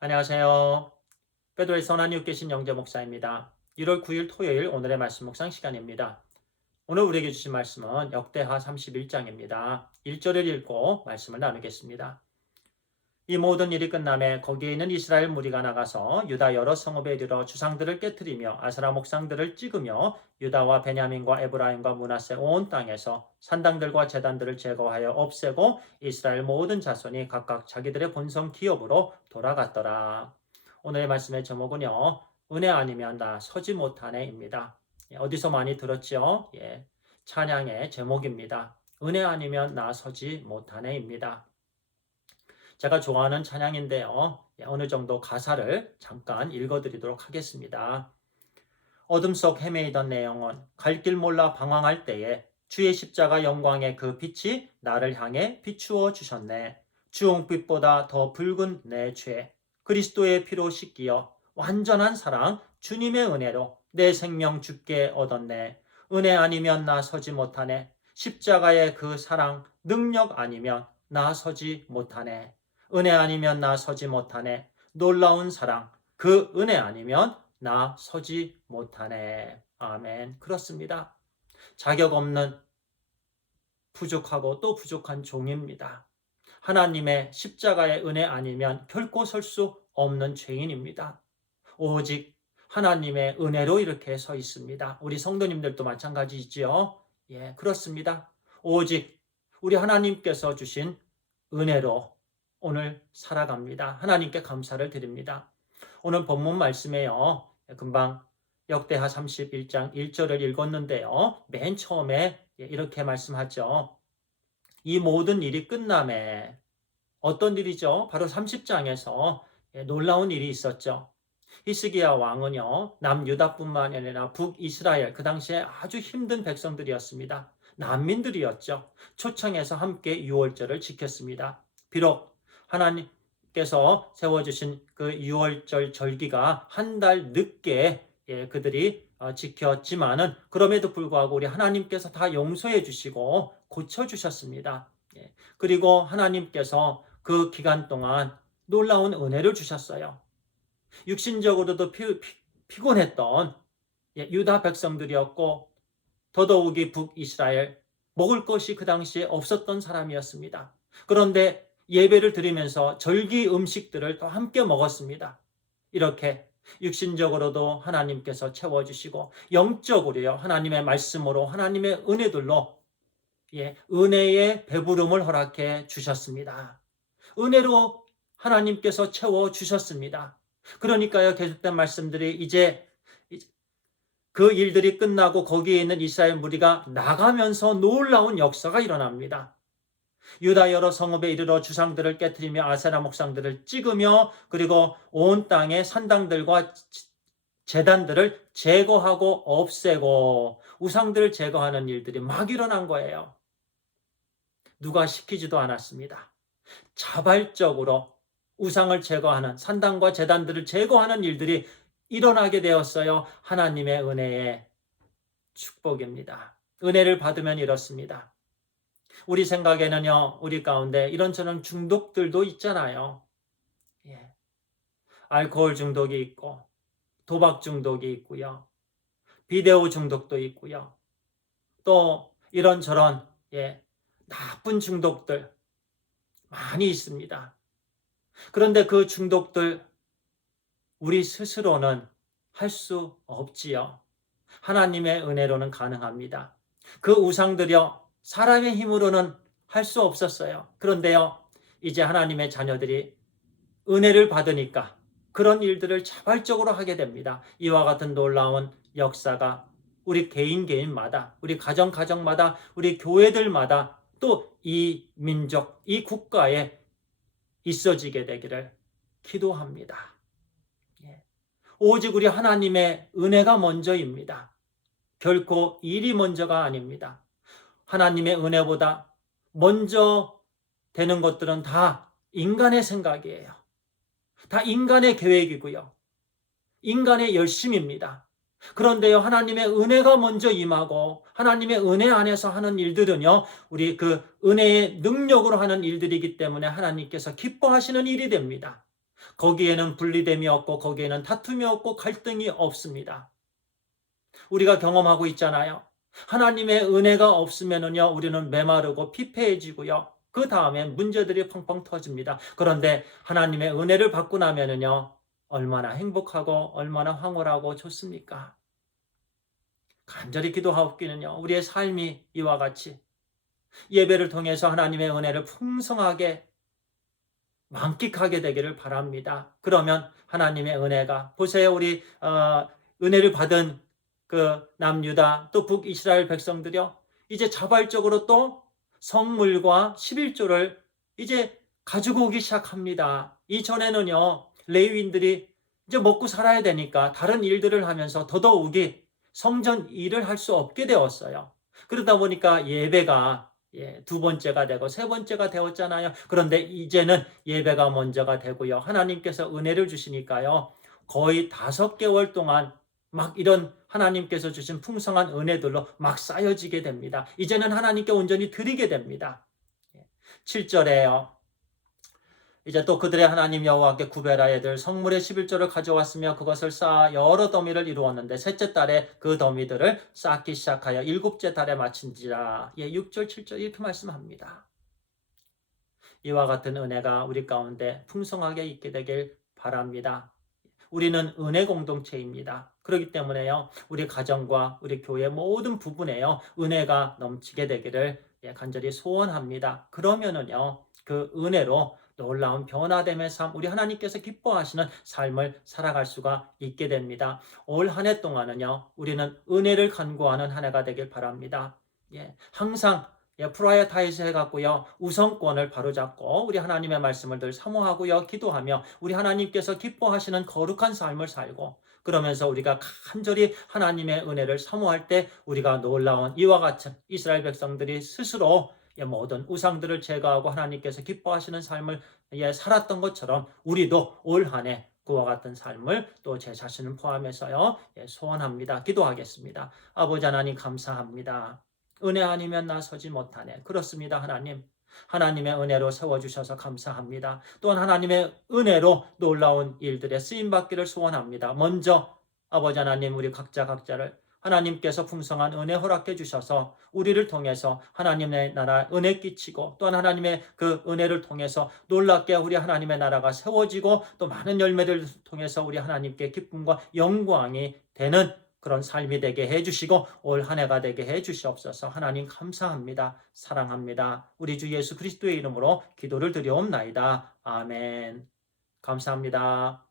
안녕하세요. 베드로의 선한 이웃 계신 영재 목사입니다. 1월 9일 토요일 오늘의 말씀 묵상 시간입니다. 오늘 우리에게 주신 말씀은 역대하 31장입니다. 1절을 읽고 말씀을 나누겠습니다. 이 모든 일이 끝남에 거기에 있는 이스라엘 무리가 나가서 유다 여러 성읍에 이르러 주상들을 깨뜨리며 아세라 목상들을 찍으며 유다와 베냐민과 에브라임과 므낫세 온 땅에서 산당들과 제단들을 제거하여 없애고 이스라엘 모든 자손이 각각 자기들의 본성 기업으로 돌아갔더라. 오늘의 말씀의 제목은요, 은혜 아니면 나 서지 못하네입니다. 어디서 많이 들었죠? 찬양의 제목입니다. 은혜 아니면 나 서지 못하네입니다. 제가 좋아하는 찬양인데요. 어느 정도 가사를 잠깐 읽어드리도록 하겠습니다. 어둠 속 헤매이던 내 영혼, 갈 길 몰라 방황할 때에 주의 십자가 영광의 그 빛이 나를 향해 비추어 주셨네. 주홍빛보다 더 붉은 내 죄, 그리스도의 피로 씻기어 완전한 사랑, 주님의 은혜로 내 생명 주께 얻었네. 은혜 아니면 나 서지 못하네. 십자가의 그 사랑, 능력 아니면 나 서지 못하네. 은혜 아니면 나 서지 못하네. 놀라운 사랑, 그 은혜 아니면 나 서지 못하네. 아멘. 그렇습니다. 자격 없는 부족하고 또 부족한 종입니다. 하나님의 십자가의 은혜 아니면 결코 설 수 없는 죄인입니다. 오직 하나님의 은혜로 이렇게 서 있습니다. 우리 성도님들도 마찬가지지요. 그렇습니다. 오직 우리 하나님께서 주신 은혜로 오늘 살아갑니다. 하나님께 감사를 드립니다. 오늘 본문 말씀에요. 금방 역대하 31장 1절을 읽었는데요. 맨 처음에 이렇게 말씀하죠. 이 모든 일이 끝남에 어떤 일이죠? 바로 30장에서 놀라운 일이 있었죠. 히스기야 왕은요, 남유다뿐만 아니라 북이스라엘, 그 당시에 아주 힘든 백성들이었습니다. 난민들이었죠. 초청해서 함께 유월절을 지켰습니다. 비록 하나님께서 세워주신 그 유월절 절기가 한 달 늦게 그들이 지켰지만은 그럼에도 불구하고 우리 하나님께서 다 용서해 주시고 고쳐주셨습니다. 그리고 하나님께서 그 기간 동안 놀라운 은혜를 주셨어요. 육신적으로도 피곤했던 유다 백성들이었고 더더욱이 북이스라엘 먹을 것이 그 당시에 없었던 사람이었습니다. 그런데 예배를 드리면서 절기 음식들을 또 함께 먹었습니다. 이렇게 육신적으로도 하나님께서 채워주시고 영적으로요 하나님의 말씀으로 하나님의 은혜들로 은혜의 배부름을 허락해 주셨습니다. 은혜로 하나님께서 채워주셨습니다. 그러니까요 계속된 말씀들이 이제 그 일들이 끝나고 거기에 있는 이스라엘 무리가 나가면서 놀라운 역사가 일어납니다. 유다 여러 성읍에 이르러 주상들을 깨뜨리며 아세라 목상들을 찍으며 그리고 온 땅의 산당들과 제단들을 제거하고 없애고 우상들을 제거하는 일들이 막 일어난 거예요. 누가 시키지도 않았습니다. 자발적으로 우상을 제거하는 산당과 제단들을 제거하는 일들이 일어나게 되었어요. 하나님의 은혜의 축복입니다. 은혜를 받으면 이렇습니다. 우리 생각에는요, 우리 가운데 이런저런 중독들도 있잖아요. 알코올 중독이 있고, 도박 중독이 있고요. 비데오 중독도 있고요. 또 이런저런 나쁜 중독들 많이 있습니다. 그런데 그 중독들 우리 스스로는 할 수 없지요. 하나님의 은혜로는 가능합니다. 그 우상들이요 사람의 힘으로는 할 수 없었어요. 그런데요 이제 하나님의 자녀들이 은혜를 받으니까 그런 일들을 자발적으로 하게 됩니다. 이와 같은 놀라운 역사가 우리 개인마다, 우리 가정마다, 우리 교회들마다 또 이 민족, 이 국가에 있어지게 되기를 기도합니다. 오직 우리 하나님의 은혜가 먼저입니다. 결코 일이 먼저가 아닙니다. 하나님의 은혜보다 먼저 되는 것들은 다 인간의 생각이에요. 다 인간의 계획이고요. 인간의 열심입니다. 그런데요, 하나님의 은혜가 먼저 임하고 하나님의 은혜 안에서 하는 일들은요, 우리 그 은혜의 능력으로 하는 일들이기 때문에 하나님께서 기뻐하시는 일이 됩니다. 거기에는 분리됨이 없고 거기에는 다툼이 없고 갈등이 없습니다. 우리가 경험하고 있잖아요. 하나님의 은혜가 없으면은요, 우리는 메마르고 피폐해지고요. 그 다음에 문제들이 펑펑 터집니다. 그런데 하나님의 은혜를 받고 나면은요, 얼마나 행복하고 얼마나 황홀하고 좋습니까? 간절히 기도하옵기는요, 우리의 삶이 이와 같이 예배를 통해서 하나님의 은혜를 풍성하게 만끽하게 되기를 바랍니다. 그러면 하나님의 은혜가 보세요. 우리 은혜를 받은 그 남유다 또 북이스라엘 백성들이요. 이제 자발적으로 또 성물과 11조를 이제 가지고 오기 시작합니다. 이전에는요. 레위인들이 이제 먹고 살아야 되니까 다른 일들을 하면서 더더욱이 성전 일을 할 수 없게 되었어요. 그러다 보니까 예배가 두 번째가 되고 세 번째가 되었잖아요. 그런데 이제는 예배가 먼저가 되고요. 하나님께서 은혜를 주시니까요. 거의 5개월 동안 막 이런 하나님께서 주신 풍성한 은혜들로 막 쌓여지게 됩니다. 이제는 하나님께 온전히 드리게 됩니다. 7절에요. 이제 또 그들의 하나님 여호와께 구별하여들 성물의 11조를 가져왔으며 그것을 쌓아 여러 더미를 이루었는데 셋째 달에 그 더미들을 쌓기 시작하여 일곱째 달에 마친지라. 6절 7절 이렇게 말씀합니다. 이와 같은 은혜가 우리 가운데 풍성하게 있게 되길 바랍니다. 우리는 은혜 공동체입니다. 그렇기 때문에요. 우리 가정과 우리 교회 모든 부분에요. 은혜가 넘치게 되기를 간절히 소원합니다. 그러면은요. 그 은혜로 놀라운 변화됨의 삶, 우리 하나님께서 기뻐하시는 삶을 살아갈 수가 있게 됩니다. 올 한 해 동안은요. 우리는 은혜를 간구하는 한 해가 되길 바랍니다. 항상 프라이어타이즈 해갖고요. 우선권을 바로잡고 우리 하나님의 말씀을 늘 사모하고요. 기도하며 우리 하나님께서 기뻐하시는 거룩한 삶을 살고 그러면서 우리가 간절히 하나님의 은혜를 사모할 때 우리가 놀라운 이와 같은 이스라엘 백성들이 스스로 모든 우상들을 제거하고 하나님께서 기뻐하시는 삶을 살았던 것처럼 우리도 올 한 해 그와 같은 삶을 또 제 자신을 포함해서요. 소원합니다. 기도하겠습니다. 아버지 하나님 감사합니다. 은혜 아니면 나서지 못하네. 그렇습니다, 하나님. 하나님의 은혜로 세워주셔서 감사합니다. 또한 하나님의 은혜로 놀라운 일들에 쓰임받기를 소원합니다. 먼저 아버지 하나님 우리 각자를 하나님께서 풍성한 은혜 허락해 주셔서 우리를 통해서 하나님의 나라 은혜 끼치고 또한 하나님의 그 은혜를 통해서 놀랍게 우리 하나님의 나라가 세워지고 또 많은 열매를 통해서 우리 하나님께 기쁨과 영광이 되는 그런 삶이 되게 해주시고 올 한 해가 되게 해주시옵소서. 하나님 감사합니다. 사랑합니다. 우리 주 예수 그리스도의 이름으로 기도를 드려옵나이다. 아멘. 감사합니다.